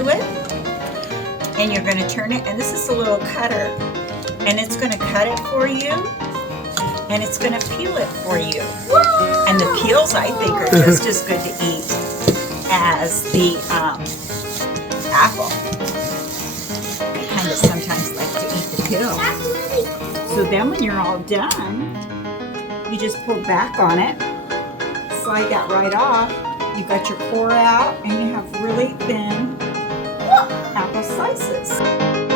into it, and you're going to turn it, and this is a little cutter, and it's going to cut it for you, and it's going to peel it for you. And the peels, I think, are just as good to eat as the apple. I kind of sometimes like to eat the peel. So then when you're all done, you just pull back on it, slide that right off. You got your core out, and you have really thin apple slices.